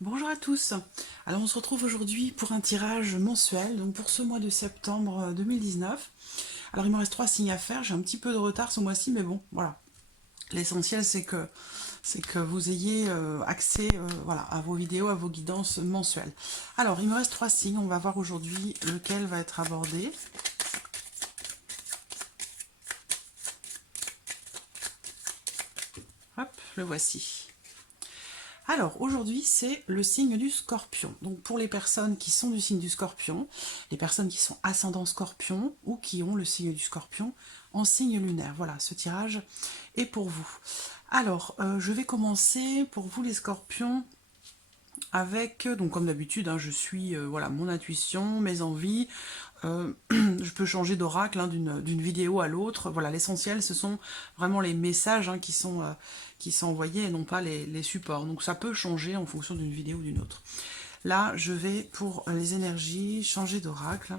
Bonjour à tous. Alors on se retrouve aujourd'hui pour un tirage mensuel, donc pour ce mois de septembre 2019. Alors il me reste 3 signes à faire, j'ai un petit peu de retard ce mois-ci, mais bon, voilà. L'essentiel c'est que vous ayez accès voilà, à vos vidéos, à vos guidances mensuelles. Alors il me reste 3 signes, on va voir aujourd'hui lequel va être abordé. Hop, le voici. Alors, aujourd'hui, c'est le signe du Scorpion. Donc, pour les personnes qui sont du signe du Scorpion, les personnes qui sont ascendant Scorpion ou qui ont le signe du Scorpion en signe lunaire. Voilà, ce tirage est pour vous. Alors, je vais commencer pour vous les Scorpions avec, donc comme d'habitude, hein, je suis voilà, mon intuition, mes envies. Je peux changer d'oracle hein, d'une vidéo à l'autre. Voilà, l'essentiel, ce sont vraiment les messages hein, qui sont envoyés et non pas les supports. Donc ça peut changer en fonction d'une vidéo ou d'une autre. Là, je vais, pour les énergies, changer d'oracle.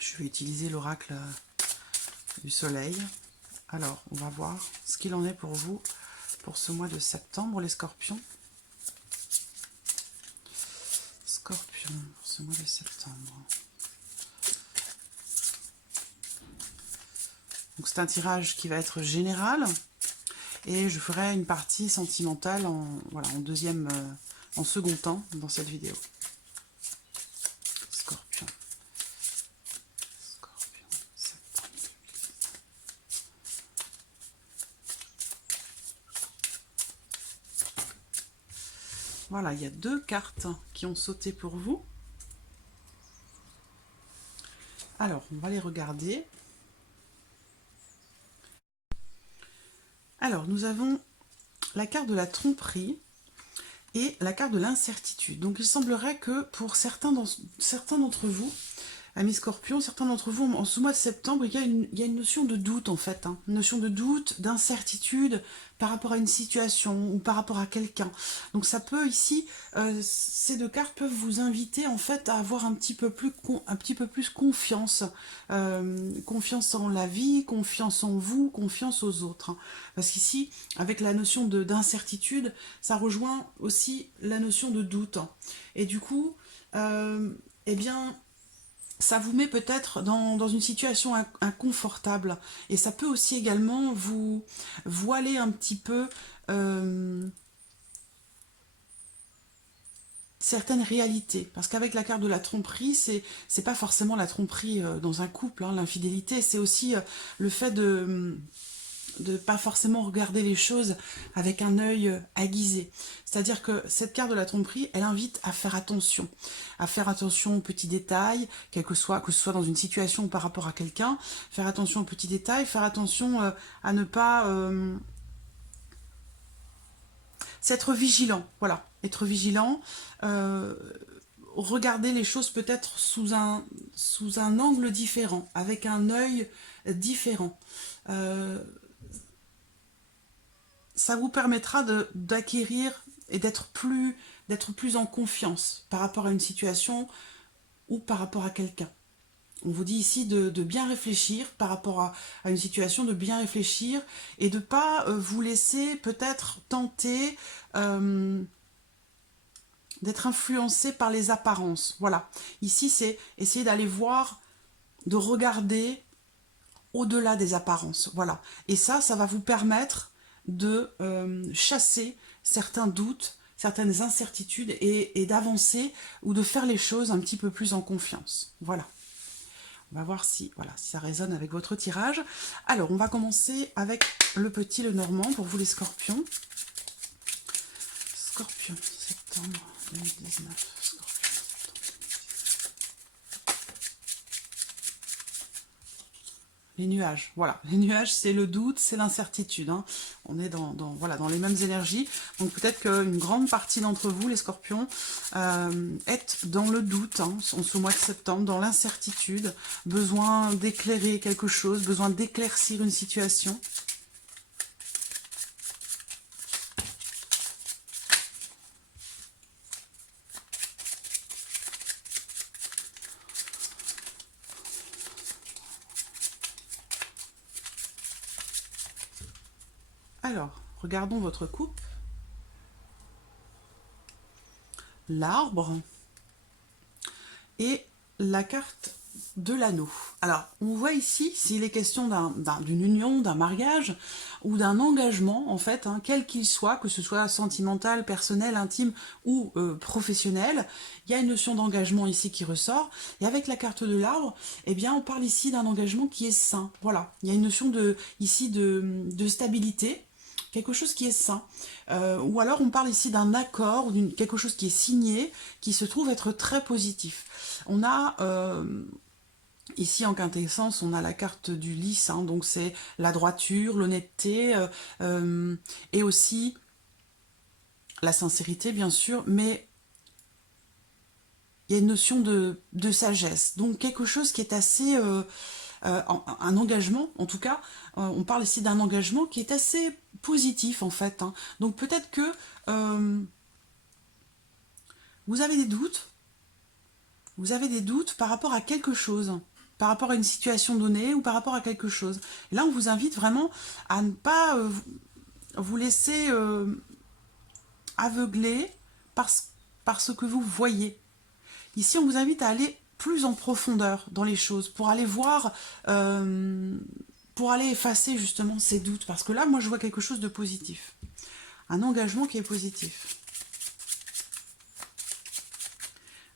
Je vais utiliser l'oracle du soleil. Alors, on va voir ce qu'il en est pour vous pour ce mois de septembre, les scorpions. Scorpion, pour ce mois de septembre. Donc c'est un tirage qui va être général et je ferai une partie sentimentale en, voilà, en second temps dans cette vidéo. Scorpion. Scorpion, septembre. Voilà, il y a 2 cartes qui ont sauté pour vous. Alors, on va les regarder. Alors, nous avons la carte de la tromperie et la carte de l'incertitude. Donc, il semblerait que pour certains d'entre vous, amis scorpions, certains d'entre vous, en ce mois de septembre, il y a une notion de doute, en fait. Hein, une notion de doute, d'incertitude par rapport à une situation ou par rapport à quelqu'un. Donc ça peut ici, ces 2 cartes peuvent vous inviter, en fait, à avoir un petit peu plus confiance. Confiance en la vie, confiance en vous, confiance aux autres. Hein. Parce qu'ici, avec la notion d'incertitude, ça rejoint aussi la notion de doute. Hein. Et du coup, eh bien, ça vous met peut-être dans une situation inconfortable. Et ça peut aussi également vous voiler un petit peu certaines réalités. Parce qu'avec la carte de la tromperie, c'est pas forcément la tromperie dans un couple, hein, l'infidélité, c'est aussi le fait de pas forcément regarder les choses avec un œil aiguisé. C'est-à-dire que cette carte de la tromperie, elle invite à faire attention aux petits détails, que ce soit dans une situation ou par rapport à quelqu'un, faire attention aux petits détails, faire attention à ne pas c'est être vigilant, voilà, être vigilant, euh, regarder les choses peut-être sous un angle différent, avec un œil différent. Euh, Ça vous permettra d'acquérir et d'être plus en confiance par rapport à une situation ou par rapport à quelqu'un. On vous dit ici de bien réfléchir par rapport à une situation, de bien réfléchir et de ne pas vous laisser peut-être tenter d'être influencé par les apparences. Voilà. Ici, c'est essayer d'aller voir, de regarder au-delà des apparences. Voilà. Et ça va vous permettre de chasser certains doutes, certaines incertitudes et d'avancer ou de faire les choses un petit peu plus en confiance. Voilà. On va voir si, voilà, si ça résonne avec votre tirage. Alors, on va commencer avec le petit, le normand, pour vous les scorpions. Scorpion, septembre 2019. Les nuages, voilà. Les nuages, c'est le doute, c'est l'incertitude. Hein. On est voilà, dans les mêmes énergies. Donc peut-être qu'une grande partie d'entre vous, les scorpions, êtes dans le doute hein, en ce mois de septembre, dans l'incertitude, besoin d'éclairer quelque chose, besoin d'éclaircir une situation. Alors, regardons votre coupe. l'arbre et la carte de l'anneau. Alors, on voit ici, s'il est question d'une union, d'un mariage ou d'un engagement, en fait, hein, quel qu'il soit, que ce soit sentimental, personnel, intime ou professionnel, il y a une notion d'engagement ici qui ressort. Et avec la carte de l'arbre, eh bien, on parle ici d'un engagement qui est sain. Voilà, il y a une notion ici de stabilité, quelque chose qui est sain. Ou alors on parle ici d'un accord, quelque chose qui est signé, qui se trouve être très positif. On a ici en quintessence, on a la carte du lys, hein, donc c'est la droiture, l'honnêteté, et aussi la sincérité bien sûr, mais il y a une notion de sagesse, donc quelque chose qui est assez... un engagement, en tout cas, on parle ici d'un engagement qui est assez positif en fait. Hein. Donc peut-être que vous avez des doutes par rapport à quelque chose, par rapport à une situation donnée ou par rapport à quelque chose. Et là, on vous invite vraiment à ne pas vous laisser aveugler par ce que vous voyez. Ici, on vous invite à aller plus en profondeur dans les choses, pour aller voir, pour aller effacer justement ces doutes. Parce que là, moi, je vois quelque chose de positif. Un engagement qui est positif.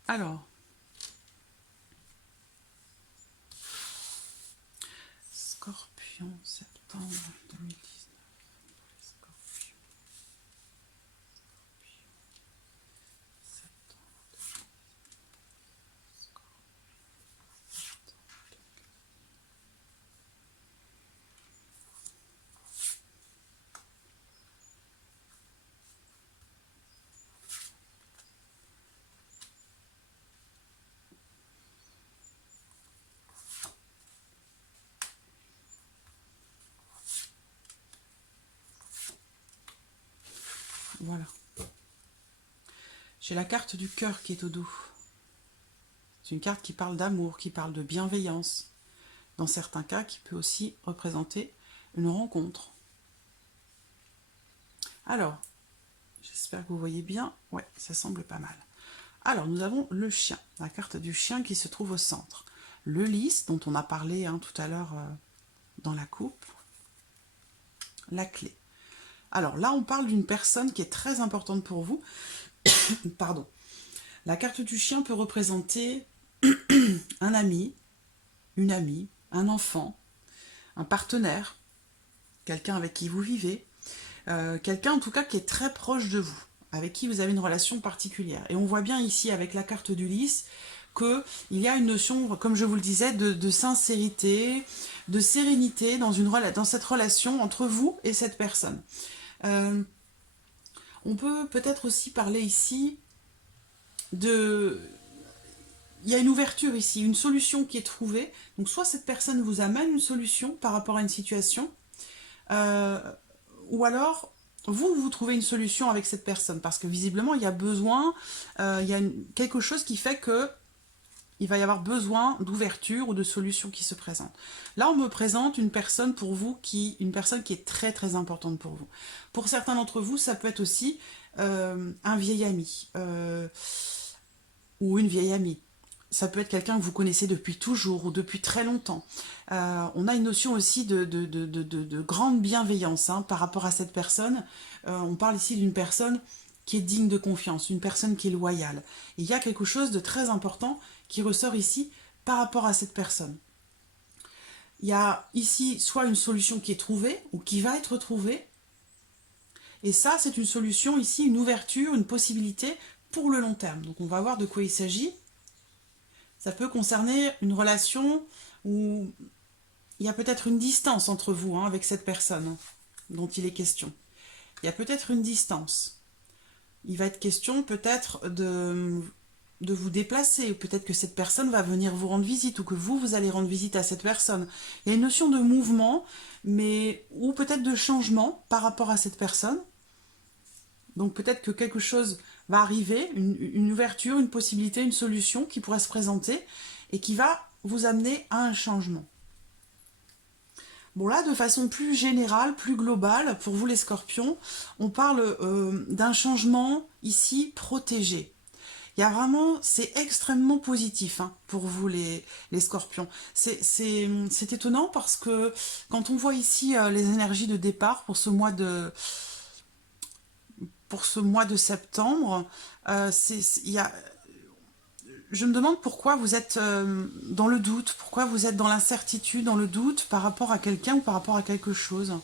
Alors, Scorpion, septembre 2019. Scorpion. Voilà. J'ai la carte du cœur qui est au dos. C'est une carte qui parle d'amour, qui parle de bienveillance. Dans certains cas, qui peut aussi représenter une rencontre. Alors, j'espère que vous voyez bien. Ouais, ça semble pas mal. Alors, nous avons le chien, la carte du chien qui se trouve au centre. Le lys, dont on a parlé hein, tout à l'heure dans la coupe. La clé. Alors là, on parle d'une personne qui est très importante pour vous. Pardon. La carte du chien peut représenter un ami, une amie, un enfant, un partenaire, quelqu'un avec qui vous vivez, quelqu'un en tout cas qui est très proche de vous, avec qui vous avez une relation particulière. Et on voit bien ici avec la carte du lys qu'il y a une notion, comme je vous le disais, de sincérité, de sérénité dans cette relation entre vous et cette personne. On peut peut-être aussi parler ici de... Il y a une ouverture ici, une solution qui est trouvée. Donc soit cette personne vous amène une solution par rapport à une situation, ou alors vous trouvez une solution avec cette personne. Parce que visiblement, il y a besoin, il y a quelque chose qui fait que il va y avoir besoin d'ouverture ou de solution qui se présente. Là, on me présente une personne pour vous, une personne qui est très très importante pour vous. Pour certains d'entre vous, ça peut être aussi un vieil ami ou une vieille amie. Ça peut être quelqu'un que vous connaissez depuis toujours ou depuis très longtemps. On a une notion aussi de grande bienveillance hein, par rapport à cette personne. On parle ici d'une personne qui est digne de confiance, une personne qui est loyale. Et il y a quelque chose de très important qui ressort ici par rapport à cette personne. Il y a ici soit une solution qui est trouvée ou qui va être trouvée. Et ça, c'est une solution ici, une ouverture, une possibilité pour le long terme. Donc on va voir de quoi il s'agit. Ça peut concerner une relation où il y a peut-être une distance entre vous hein, avec cette personne dont il est question. Il y a peut-être une distance. Il va être question peut-être de vous déplacer, ou peut-être que cette personne va venir vous rendre visite, ou que vous allez rendre visite à cette personne. Il y a une notion de mouvement, ou peut-être de changement par rapport à cette personne. Donc peut-être que quelque chose va arriver, une ouverture, une possibilité, une solution qui pourrait se présenter, et qui va vous amener à un changement. Bon là, de façon plus générale, plus globale, pour vous les scorpions, on parle d'un changement ici protégé. Il y a vraiment, c'est extrêmement positif hein, pour vous les scorpions. C'est étonnant parce que quand on voit ici les énergies de départ pour ce mois de septembre, il y a, je me demande pourquoi vous êtes dans le doute, pourquoi vous êtes dans l'incertitude, dans le doute par rapport à quelqu'un ou par rapport à quelque chose.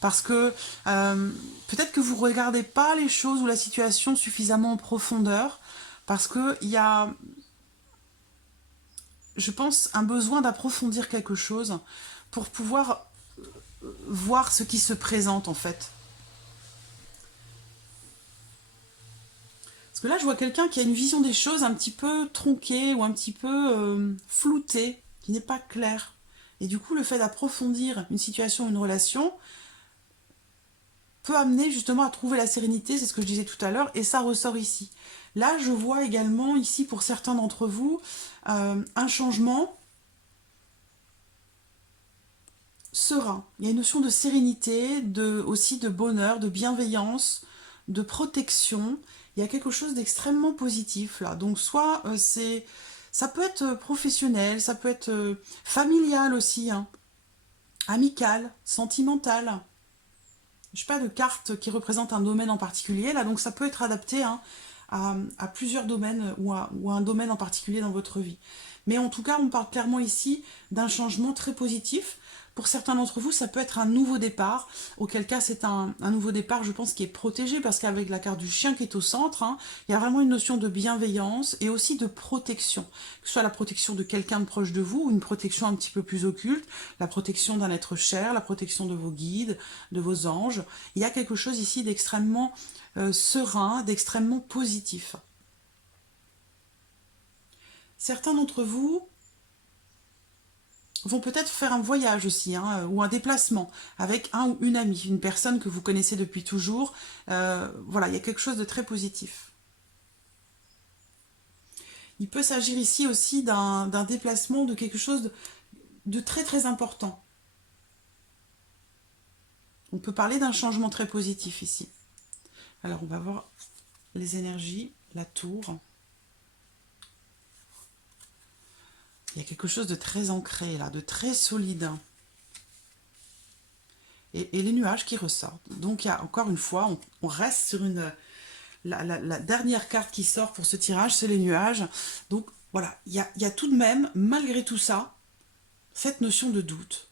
Parce que peut-être que vous ne regardez pas les choses ou la situation suffisamment en profondeur, parce qu'il y a, je pense, un besoin d'approfondir quelque chose pour pouvoir voir ce qui se présente en fait. Parce que là, je vois quelqu'un qui a une vision des choses un petit peu tronquée ou un petit peu floutée, qui n'est pas claire. Et du coup, le fait d'approfondir une situation, une relation, peut amener justement à trouver la sérénité, c'est ce que je disais tout à l'heure, et ça ressort ici. Là, je vois également ici, pour certains d'entre vous, un changement serein. Il y a une notion de sérénité, aussi de bonheur, de bienveillance, de protection. Il y a quelque chose d'extrêmement positif là. Donc soit ça peut être professionnel, ça peut être familial aussi, hein, amical, sentimental. Je n'ai pas de carte qui représente un domaine en particulier là, donc ça peut être adapté hein, à plusieurs domaines ou à un domaine en particulier dans votre vie. Mais en tout cas, on parle clairement ici d'un changement très positif. Pour certains d'entre vous, ça peut être un nouveau départ, auquel cas c'est un nouveau départ, je pense, qui est protégé, parce qu'avec la carte du chien qui est au centre, hein, il y a vraiment une notion de bienveillance et aussi de protection. Que ce soit la protection de quelqu'un de proche de vous, ou une protection un petit peu plus occulte, la protection d'un être cher, la protection de vos guides, de vos anges. Il y a quelque chose ici d'extrêmement serein, d'extrêmement positif. Certains d'entre vous vont peut-être faire un voyage aussi, hein, ou un déplacement avec un ou une amie, une personne que vous connaissez depuis toujours. Voilà, il y a quelque chose de très positif. Il peut s'agir ici aussi d'un déplacement, de quelque chose de très très important. On peut parler d'un changement très positif ici. Alors on va voir les énergies, la tour. Il y a quelque chose de très ancré là, de très solide. Et les nuages qui ressortent. Donc il y a encore une fois, on reste sur la dernière carte qui sort pour ce tirage, c'est les nuages. Donc voilà, il y a tout de même, malgré tout ça, cette notion de doute,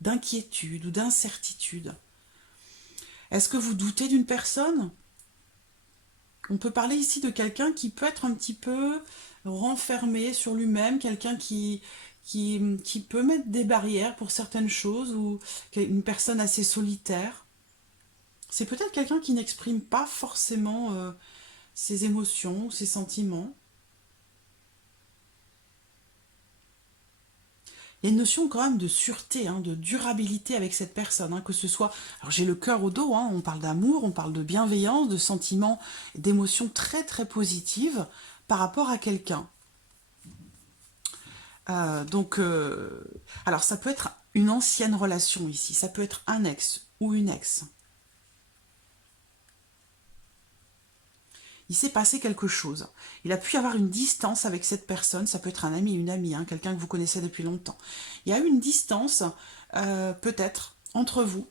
d'inquiétude ou d'incertitude. Est-ce que vous doutez d'une personne? On peut parler ici de quelqu'un qui peut être un petit peu renfermé sur lui-même, quelqu'un qui peut mettre des barrières pour certaines choses, ou une personne assez solitaire. C'est peut-être quelqu'un qui n'exprime pas forcément ses émotions, ses sentiments. Il y a une notion quand même de sûreté, hein, de durabilité avec cette personne, hein, que ce soit... Alors j'ai le cœur au dos, hein, on parle d'amour, on parle de bienveillance, de sentiments, d'émotions très très positives par rapport à quelqu'un. Alors ça peut être une ancienne relation ici, ça peut être un ex ou une ex. Il s'est passé quelque chose. Il a pu y avoir une distance avec cette personne, ça peut être un ami, une amie, hein, quelqu'un que vous connaissez depuis longtemps. Il y a eu une distance, peut-être, entre vous,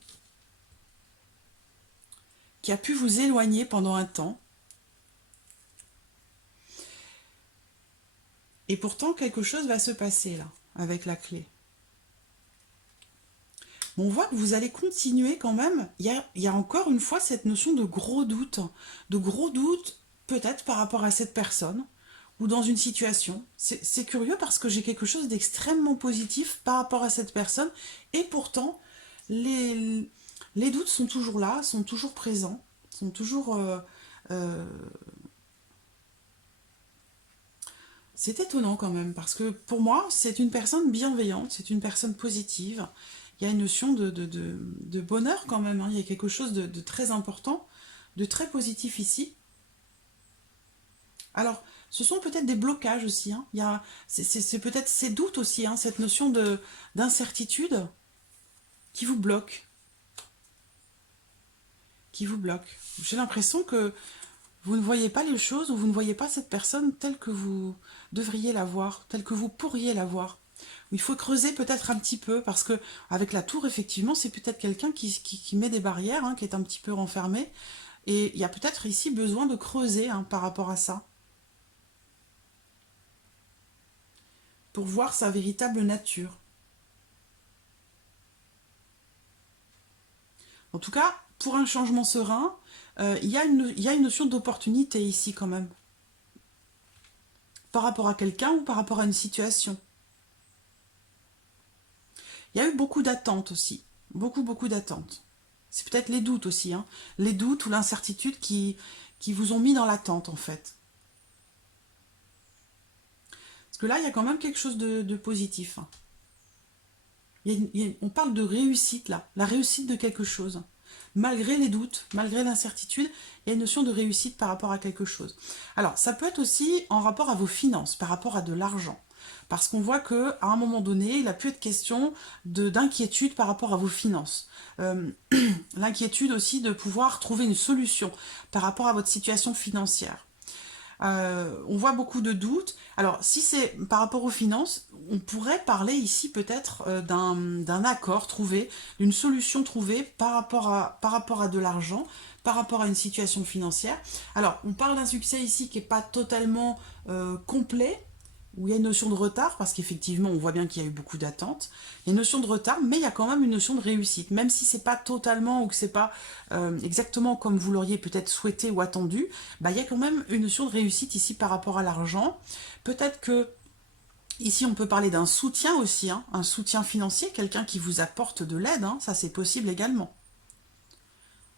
qui a pu vous éloigner pendant un temps. Et pourtant, quelque chose va se passer là, avec la clé. On voit que vous allez continuer quand même. Il y a encore une fois cette notion de gros doute. De gros doute, peut-être par rapport à cette personne ou dans une situation. C'est curieux parce que j'ai quelque chose d'extrêmement positif par rapport à cette personne. Et pourtant, les doutes sont toujours là, sont toujours présents, sont toujours... C'est étonnant quand même, parce que pour moi, c'est une personne bienveillante, c'est une personne positive. Il y a une notion de bonheur quand même, hein. Il y a quelque chose de très important, de très positif ici. Alors, ce sont peut-être des blocages aussi, hein. C'est peut-être ces doutes aussi, hein, cette notion d'incertitude qui vous bloque. Qui vous bloque. J'ai l'impression que Vous ne voyez pas les choses ou vous ne voyez pas cette personne telle que vous devriez la voir, telle que vous pourriez la voir. Il faut creuser peut-être un petit peu, parce que avec la tour, effectivement, c'est peut-être quelqu'un qui met des barrières, hein, qui est un petit peu renfermé. Et il y a peut-être ici besoin de creuser hein, par rapport à ça. Pour voir sa véritable nature. En tout cas, pour un changement serein, il y a une notion d'opportunité ici quand même. Par rapport à quelqu'un ou par rapport à une situation. Il y a eu beaucoup d'attentes aussi. Beaucoup d'attentes. C'est peut-être les doutes aussi. Hein. Les doutes ou l'incertitude qui vous ont mis dans l'attente en fait. Parce que là, il y a quand même quelque chose de positif. Hein. On parle de réussite là. La réussite de quelque chose. Malgré les doutes, malgré l'incertitude, il y a une notion de réussite par rapport à quelque chose. Alors, ça peut être aussi en rapport à vos finances, par rapport à de l'argent. Parce qu'on voit qu'à un moment donné, il a pu être question d'inquiétude par rapport à vos finances. L'inquiétude aussi de pouvoir trouver une solution par rapport à votre situation financière. On voit beaucoup de doutes. Alors, si c'est par rapport aux finances, on pourrait parler ici peut-être d'un accord trouvé, d'une solution trouvée par rapport à de l'argent, par rapport à une situation financière. Alors, on parle d'un succès ici qui n'est pas totalement complet, où il y a une notion de retard, parce qu'effectivement, on voit bien qu'il y a eu beaucoup d'attentes. Il y a une notion de retard, mais il y a quand même une notion de réussite, même si c'est pas totalement ou que c'est pas exactement comme vous l'auriez peut-être souhaité ou attendu, bah, il y a quand même une notion de réussite ici par rapport à l'argent. Peut-être que ici, on peut parler d'un soutien aussi, hein, un soutien financier, quelqu'un qui vous apporte de l'aide, hein, ça c'est possible également.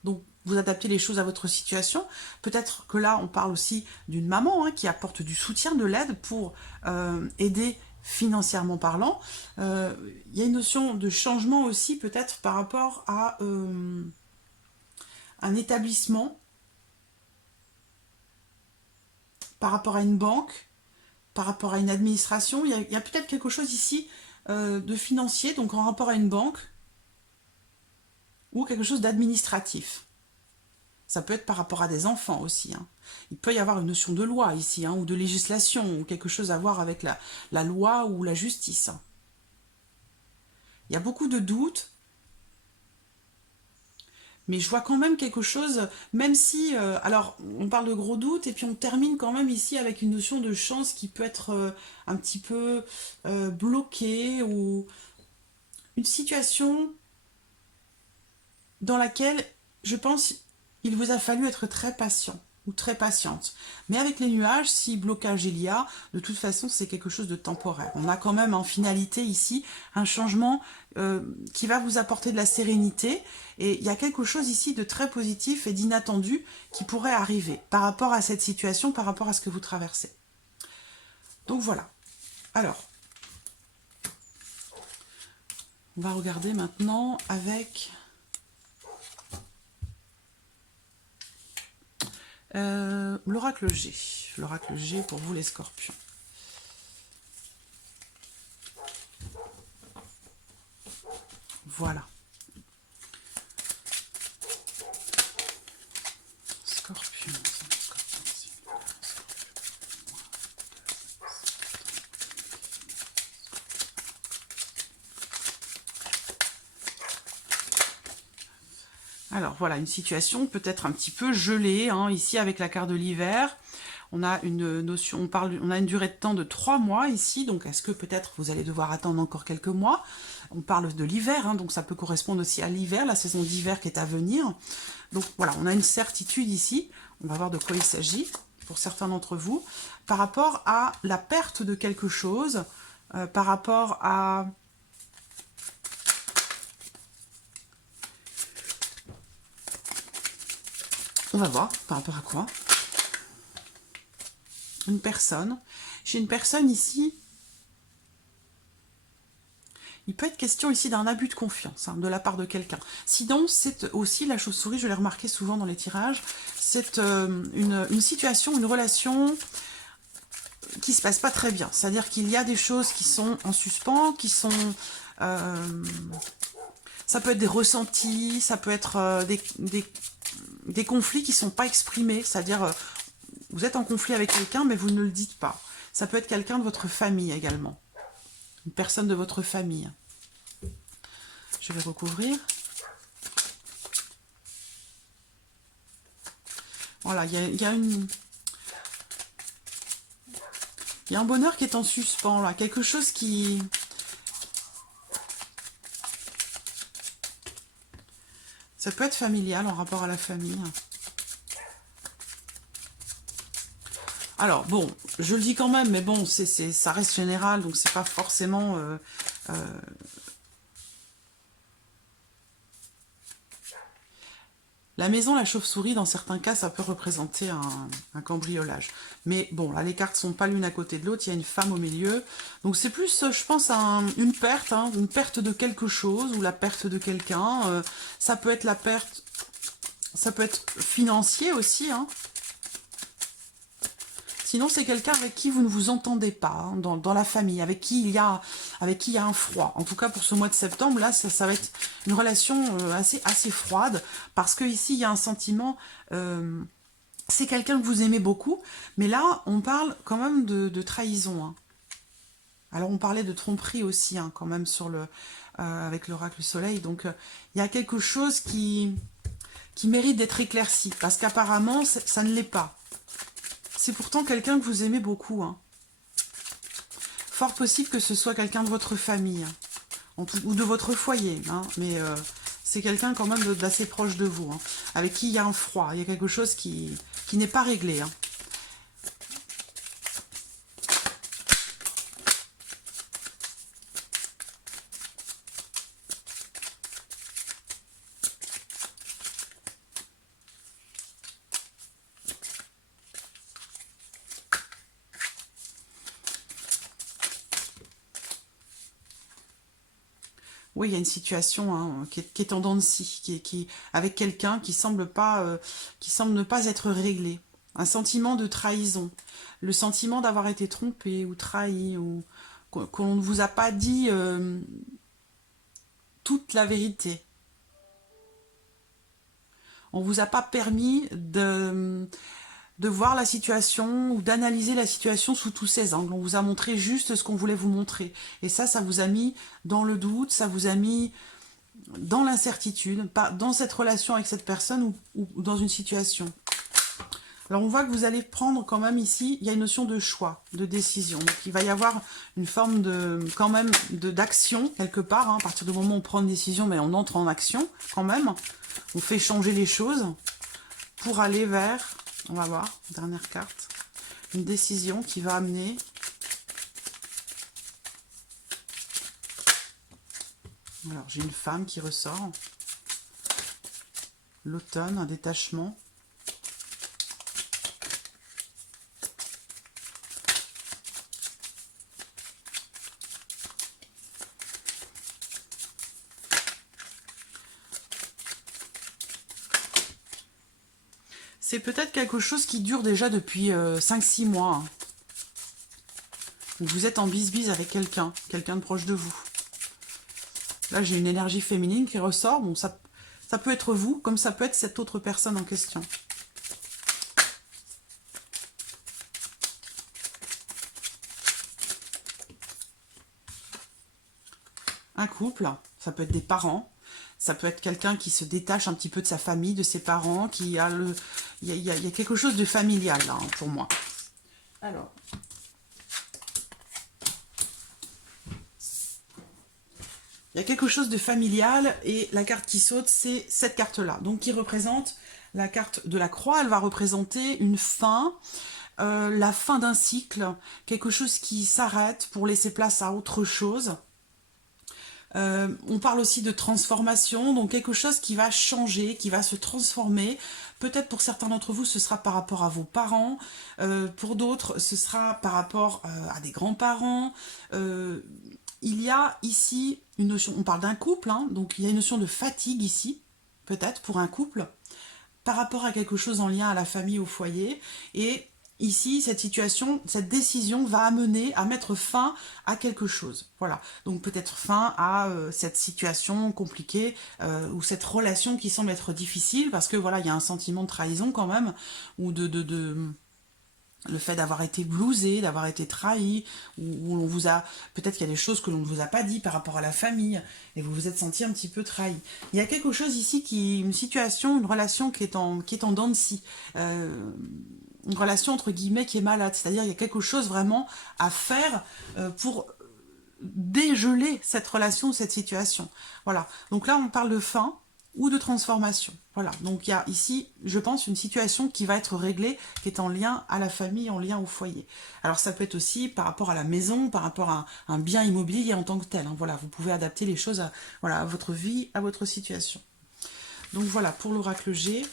Donc, vous adaptez les choses à votre situation. Peut-être que là, on parle aussi d'une maman hein, qui apporte du soutien, de l'aide pour aider financièrement parlant. Il y a une notion de changement aussi peut-être par rapport à un établissement, par rapport à une banque, par rapport à une administration. Il y a peut-être quelque chose ici de financier, donc en rapport à une banque, ou quelque chose d'administratif. Ça peut être par rapport à des enfants aussi. Hein. Il peut y avoir une notion de loi ici, hein, ou de législation, ou quelque chose à voir avec la loi ou la justice. Il y a beaucoup de doutes, mais je vois quand même quelque chose, même si... alors, on parle de gros doutes, et puis on termine quand même ici avec une notion de chance qui peut être un petit peu bloquée, ou une situation dans laquelle, je pense, il vous a fallu être très patient ou très patiente. Mais avec les nuages, si blocage il y a, de toute façon, c'est quelque chose de temporaire. On a quand même en finalité ici un changement qui va vous apporter de la sérénité. Et il y a quelque chose ici de très positif et d'inattendu qui pourrait arriver par rapport à cette situation, par rapport à ce que vous traversez. Donc voilà. Alors, on va regarder maintenant avec... l'oracle G. L'oracle G pour vous les scorpions. Voilà. Scorpion. Alors voilà, une situation peut-être un petit peu gelée, hein, ici avec la carte de l'hiver. On a une notion, on a une durée de temps de 3 mois ici, donc est-ce que peut-être vous allez devoir attendre encore quelques mois? On parle de l'hiver, hein, donc ça peut correspondre aussi à l'hiver, la saison d'hiver qui est à venir. Donc voilà, on a une certitude ici, on va voir de quoi il s'agit, pour certains d'entre vous, par rapport à la perte de quelque chose, par rapport à... On va voir par rapport à quoi. Une personne. J'ai une personne ici. Il peut être question ici d'un abus de confiance hein, de la part de quelqu'un. Sinon, c'est aussi la chauve-souris, je l'ai remarqué souvent dans les tirages, c'est une situation, une relation qui se passe pas très bien. C'est-à-dire qu'il y a des choses qui sont en suspens, qui sont... ça peut être des ressentis, ça peut être des conflits qui ne sont pas exprimés, c'est-à-dire vous êtes en conflit avec quelqu'un mais vous ne le dites pas. Ça peut être quelqu'un de votre famille également, une personne de votre famille. Je vais recouvrir. Voilà, il y a un bonheur qui est en suspens, là. Quelque chose qui... Ça peut être familial, en rapport à la famille. Alors, bon, je le dis quand même, mais bon, ça reste général, donc c'est pas forcément... La maison, la chauve-souris, dans certains cas, ça peut représenter un cambriolage. Mais bon, là, les cartes sont pas l'une à côté de l'autre, il y a une femme au milieu. Donc c'est plus, je pense, une perte, hein, une perte de quelque chose, ou la perte de quelqu'un. Ça peut être la perte, ça peut être financier aussi, hein. Sinon, c'est quelqu'un avec qui vous ne vous entendez pas, hein, dans la famille, avec qui il y a un froid. En tout cas, pour ce mois de septembre, là, ça va être une relation assez froide, parce que ici, il y a un sentiment... c'est quelqu'un que vous aimez beaucoup, mais là, on parle quand même de trahison. Hein. Alors, on parlait de tromperie aussi, hein, quand même, avec l'oracle Soleil. Donc, il y a quelque chose qui mérite d'être éclairci, parce qu'apparemment, ça ne l'est pas. C'est pourtant quelqu'un que vous aimez beaucoup. Hein. Fort possible que ce soit quelqu'un de votre famille, hein, ou de votre foyer, hein, mais c'est quelqu'un quand même d'assez proche de vous, hein, avec qui il y a un froid, il y a quelque chose qui n'est pas réglé. Hein. Oui, il y a une situation, hein, qui est en dents de scie, avec quelqu'un qui semble ne pas être réglé. Un sentiment de trahison. Le sentiment d'avoir été trompé ou trahi, ou qu'on ne vous a pas dit toute la vérité. On ne vous a pas permis de voir la situation ou d'analyser la situation sous tous ses angles. On vous a montré juste ce qu'on voulait vous montrer. Et ça vous a mis dans le doute, ça vous a mis dans l'incertitude, pas dans cette relation avec cette personne ou dans une situation. Alors on voit que vous allez prendre quand même ici, il y a une notion de choix, de décision. Donc il va y avoir une forme quand même d'action quelque part. Hein. À partir du moment où on prend une décision, mais on entre en action quand même. On fait changer les choses pour aller vers... On va voir, dernière carte. Une décision qui va amener... Alors, j'ai une femme qui ressort. L'automne, un détachement. C'est peut-être quelque chose qui dure déjà depuis 5-6 mois. Hein. Vous êtes en bise-bise avec quelqu'un de proche de vous. Là, j'ai une énergie féminine qui ressort. Bon, ça peut être vous, comme ça peut être cette autre personne en question. Un couple, ça peut être des parents. Ça peut être quelqu'un qui se détache un petit peu de sa famille, de ses parents, qui a le... Il y a quelque chose de familial, là, hein, pour moi. Alors... Il y a quelque chose de familial, et la carte qui saute, c'est cette carte-là. Donc, qui représente la carte de la croix. Elle va représenter une fin, la fin d'un cycle, quelque chose qui s'arrête pour laisser place à autre chose. On parle aussi de transformation, donc quelque chose qui va changer, qui va se transformer. Peut-être pour certains d'entre vous, ce sera par rapport à vos parents. Pour d'autres, ce sera par rapport à des grands-parents. Il y a ici une notion, on parle d'un couple, hein, donc il y a une notion de fatigue ici, peut-être pour un couple, par rapport à quelque chose en lien à la famille, au foyer. Et ici, cette situation, cette décision va amener à mettre fin à quelque chose. Voilà. Donc peut-être fin à cette situation compliquée ou cette relation qui semble être difficile parce que voilà, il y a un sentiment de trahison quand même ou le fait d'avoir été blousé, d'avoir été trahi, où on vous a... Peut-être qu'il y a des choses que l'on ne vous a pas dit par rapport à la famille, et vous vous êtes senti un petit peu trahi. Il y a quelque chose ici, une situation, une relation qui est en dents de scie. Une relation, entre guillemets, qui est malade. C'est-à-dire il y a quelque chose vraiment à faire pour dégeler cette relation, cette situation. Voilà. Donc là, on parle de fin ou de transformation. Voilà, donc il y a ici, je pense, une situation qui va être réglée, qui est en lien à la famille, en lien au foyer. Alors ça peut être aussi par rapport à la maison, par rapport à un bien immobilier en tant que tel. Hein. Voilà, vous pouvez adapter les choses à, voilà, à votre vie, à votre situation. Donc voilà, pour l'oracle G,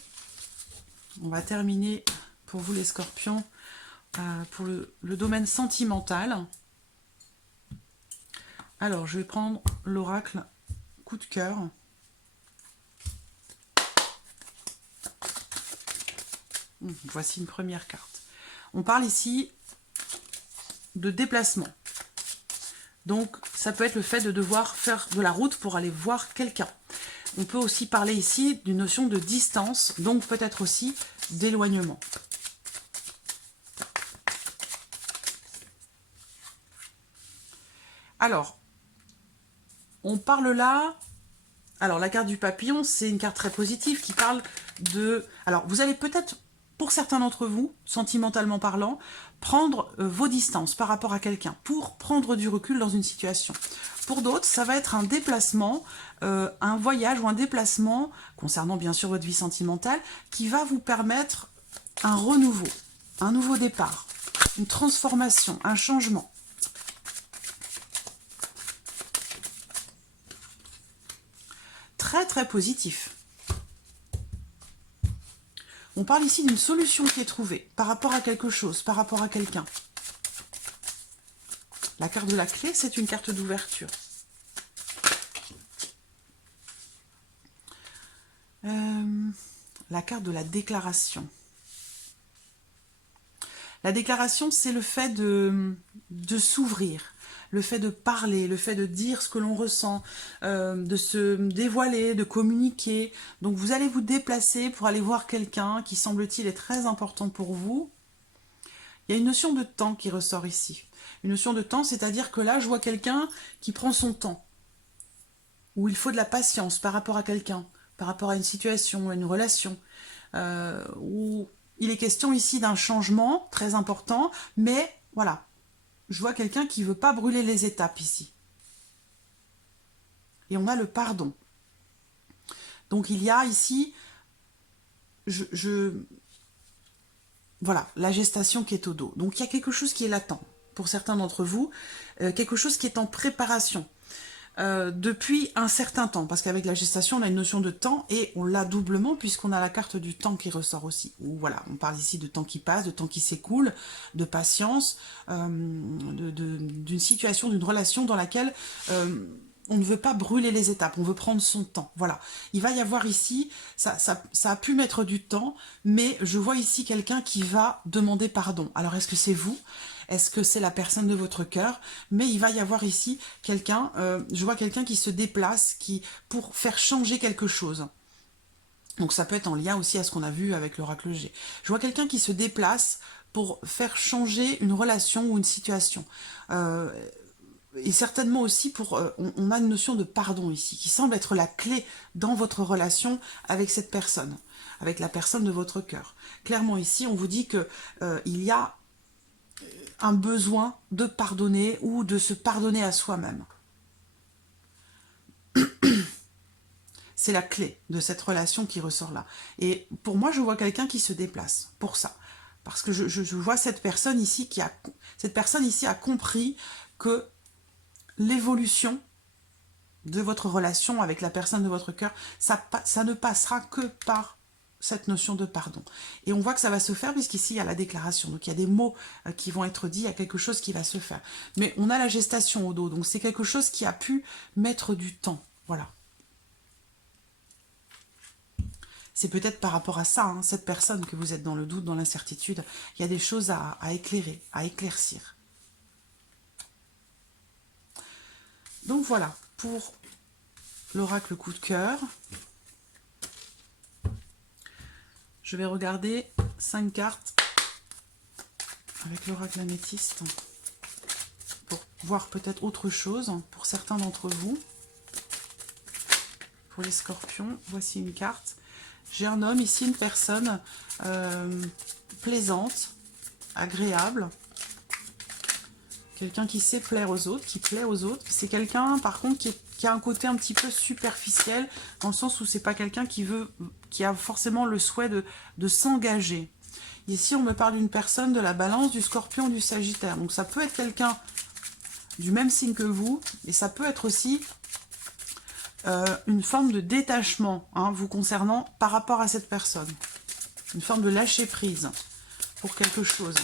on va terminer pour vous les scorpions, pour le domaine sentimental. Alors, je vais prendre l'oracle coup de cœur. Voici une première carte. On parle ici de déplacement. Donc, ça peut être le fait de devoir faire de la route pour aller voir quelqu'un. On peut aussi parler ici d'une notion de distance, donc peut-être aussi d'éloignement. Alors, on parle là... Alors, la carte du papillon, c'est une carte très positive qui parle de... Alors, vous allez peut-être... Pour certains d'entre vous, sentimentalement parlant, prendre vos distances par rapport à quelqu'un pour prendre du recul dans une situation. Pour d'autres, ça va être un déplacement, un voyage ou un déplacement, concernant bien sûr votre vie sentimentale, qui va vous permettre un renouveau, un nouveau départ, une transformation, un changement. Très très positif. On parle ici d'une solution qui est trouvée par rapport à quelque chose, par rapport à quelqu'un. La carte de la clé, c'est une carte d'ouverture. La carte de la déclaration. La déclaration, c'est le fait de s'ouvrir, le fait de parler, le fait de dire ce que l'on ressent, de se dévoiler, de communiquer. Donc vous allez vous déplacer pour aller voir quelqu'un qui, semble-t-il, est très important pour vous. Il y a une notion de temps qui ressort ici. Une notion de temps, c'est-à-dire que là, je vois quelqu'un qui prend son temps, où il faut de la patience par rapport à quelqu'un, par rapport à une situation, à une relation, où il est question ici d'un changement très important, mais voilà, je vois quelqu'un qui ne veut pas brûler les étapes ici. Et on a le pardon. Donc il y a ici, voilà, la gestation qui est au dos. Donc il y a quelque chose qui est latent pour certains d'entre vous, quelque chose qui est en préparation. Depuis un certain temps, parce qu'avec la gestation, on a une notion de temps, et on l'a doublement, puisqu'on a la carte du temps qui ressort aussi. Où, voilà, on parle ici de temps qui passe, de temps qui s'écoule, de patience, d'une situation, d'une relation dans laquelle on ne veut pas brûler les étapes, on veut prendre son temps. Voilà, il va y avoir ici, ça a pu mettre du temps, mais je vois ici quelqu'un qui va demander pardon. Alors, est-ce que c'est vous ? Est-ce que c'est la personne de votre cœur? Mais il va y avoir ici quelqu'un, je vois quelqu'un qui se déplace pour faire changer quelque chose. Donc ça peut être en lien aussi à ce qu'on a vu avec l'oracle G. Je vois quelqu'un qui se déplace pour faire changer une relation ou une situation. Et certainement aussi on a une notion de pardon ici, qui semble être la clé dans votre relation avec cette personne, avec la personne de votre cœur. Clairement ici, on vous dit que il y a un besoin de pardonner ou de se pardonner à soi-même. C'est la clé de cette relation qui ressort là. Et pour moi, je vois quelqu'un qui se déplace pour ça. Parce que je vois cette personne ici a compris que l'évolution de votre relation avec la personne de votre cœur, ça ne passera que par cette notion de pardon. Et on voit que ça va se faire puisqu'ici il y a la déclaration. Donc il y a des mots qui vont être dits, il y a quelque chose qui va se faire. Mais on a la gestation au dos, donc c'est quelque chose qui a pu mettre du temps. Voilà. C'est peut-être par rapport à ça, hein, cette personne, que vous êtes dans le doute, dans l'incertitude. Il y a des choses à éclairer, à éclaircir. Donc voilà, pour l'oracle coup de cœur. Je vais regarder 5 cartes avec l'oracle améthyste pour voir peut-être autre chose pour certains d'entre vous. Pour les scorpions, voici une carte. J'ai un homme ici, une personne plaisante, agréable. Quelqu'un qui sait plaire aux autres, qui plaît aux autres. C'est quelqu'un, par contre, qui a un côté un petit peu superficiel, dans le sens où c'est pas quelqu'un qui a forcément le souhait de s'engager. Ici, on me parle d'une personne de la balance, du scorpion, du sagittaire. Donc ça peut être quelqu'un du même signe que vous, et ça peut être aussi une forme de détachement, hein, vous concernant par rapport à cette personne. Une forme de lâcher prise pour quelque chose.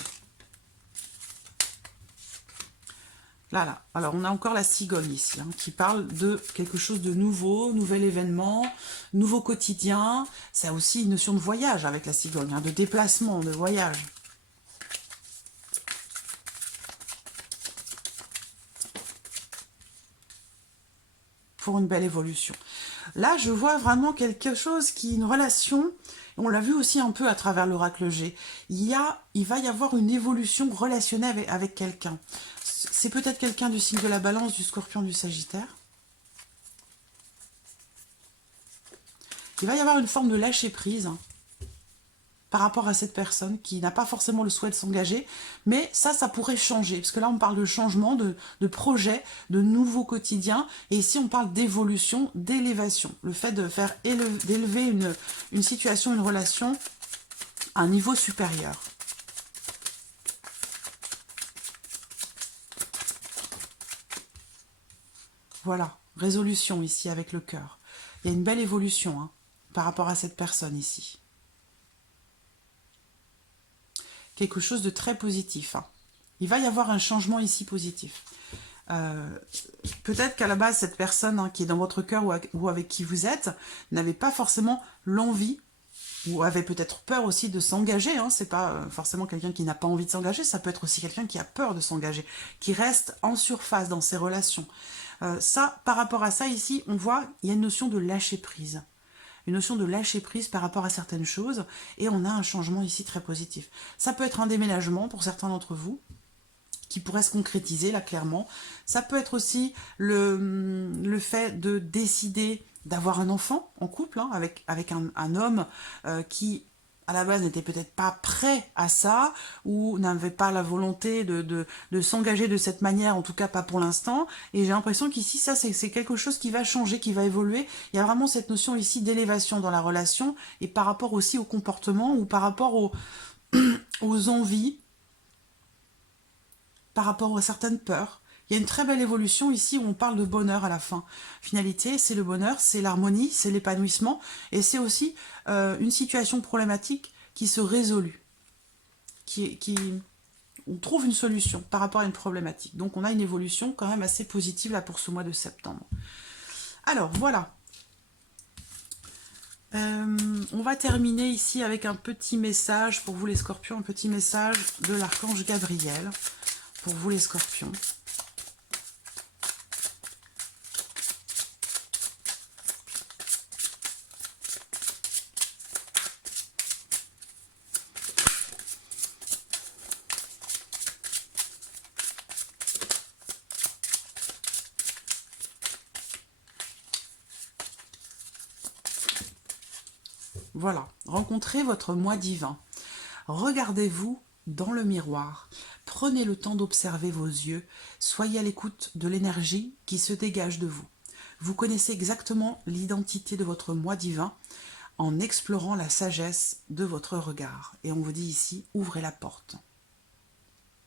Là. Alors, on a encore la cigogne ici, hein, qui parle de quelque chose de nouveau, nouvel événement, nouveau quotidien. Ça a aussi une notion de voyage avec la cigogne, hein, de déplacement, de voyage. Pour une belle évolution. Là, je vois vraiment quelque chose une relation, on l'a vu aussi un peu à travers l'oracle G, il va y avoir une évolution relationnelle avec quelqu'un. C'est peut-être quelqu'un du signe de la balance, du scorpion, du sagittaire. Il va y avoir une forme de lâcher prise, hein, par rapport à cette personne qui n'a pas forcément le souhait de s'engager, mais ça pourrait changer, parce que là on parle de changement, de projet, de nouveau quotidien, et ici on parle d'évolution, d'élévation, le fait de faire d'élever une situation, une relation à un niveau supérieur. Voilà, résolution ici avec le cœur. Il y a une belle évolution, hein, par rapport à cette personne ici. Quelque chose de très positif, hein. Il va y avoir un changement ici positif. Peut-être qu'à la base, cette personne, hein, qui est dans votre cœur ou avec qui vous êtes, n'avait pas forcément l'envie, ou avait peut-être peur aussi de s'engager, hein. C'est pas forcément quelqu'un qui n'a pas envie de s'engager, ça peut être aussi quelqu'un qui a peur de s'engager, qui reste en surface dans ses relations. Ça, par rapport à ça, ici, on voit, il y a une notion de lâcher prise. Une notion de lâcher prise par rapport à certaines choses, et on a un changement ici très positif. Ça peut être un déménagement pour certains d'entre vous, qui pourrait se concrétiser là clairement. Ça peut être aussi le fait de décider d'avoir un enfant en couple, hein, avec un homme qui à la base n'était peut-être pas prêt à ça, ou n'avait pas la volonté de s'engager de cette manière, en tout cas pas pour l'instant, et j'ai l'impression qu'ici ça c'est quelque chose qui va changer, qui va évoluer. Il y a vraiment cette notion ici d'élévation dans la relation, et par rapport aussi au comportement, ou par rapport aux envies, par rapport à certaines peurs. Il y a une très belle évolution ici où on parle de bonheur à la fin. Finalité, c'est le bonheur, c'est l'harmonie, c'est l'épanouissement, et c'est aussi une situation problématique qui se résolue, on trouve une solution par rapport à une problématique. Donc on a une évolution quand même assez positive là pour ce mois de septembre. Alors voilà. On va terminer ici avec un petit message pour vous les scorpions, un petit message de l'archange Gabriel pour vous les scorpions. Voilà, rencontrez votre moi divin. Regardez-vous dans le miroir. Prenez le temps d'observer vos yeux. Soyez à l'écoute de l'énergie qui se dégage de vous. Vous connaissez exactement l'identité de votre moi divin en explorant la sagesse de votre regard. Et on vous dit ici, ouvrez la porte.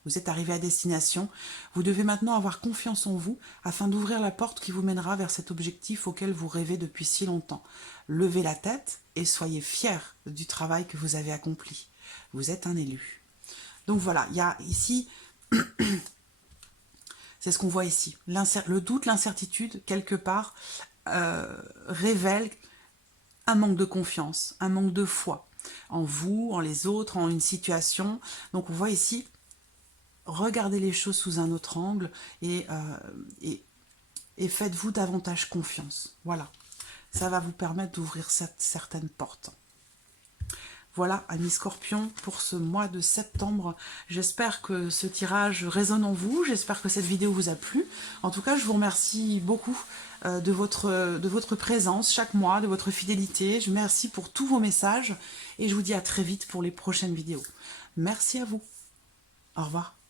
Vous êtes arrivé à destination. Vous devez maintenant avoir confiance en vous afin d'ouvrir la porte qui vous mènera vers cet objectif auquel vous rêvez depuis si longtemps. Levez la tête et soyez fiers du travail que vous avez accompli. Vous êtes un élu. Donc voilà, il y a ici, c'est ce qu'on voit ici. Le doute, l'incertitude, quelque part, révèle un manque de confiance, un manque de foi en vous, en les autres, en une situation. Donc on voit ici, regardez les choses sous un autre angle et faites-vous davantage confiance. Voilà, ça va vous permettre d'ouvrir certaines portes. Voilà, amis Scorpions, pour ce mois de septembre. J'espère que ce tirage résonne en vous. J'espère que cette vidéo vous a plu. En tout cas, je vous remercie beaucoup de votre présence chaque mois, de votre fidélité. Je vous remercie pour tous vos messages et je vous dis à très vite pour les prochaines vidéos. Merci à vous. Au revoir.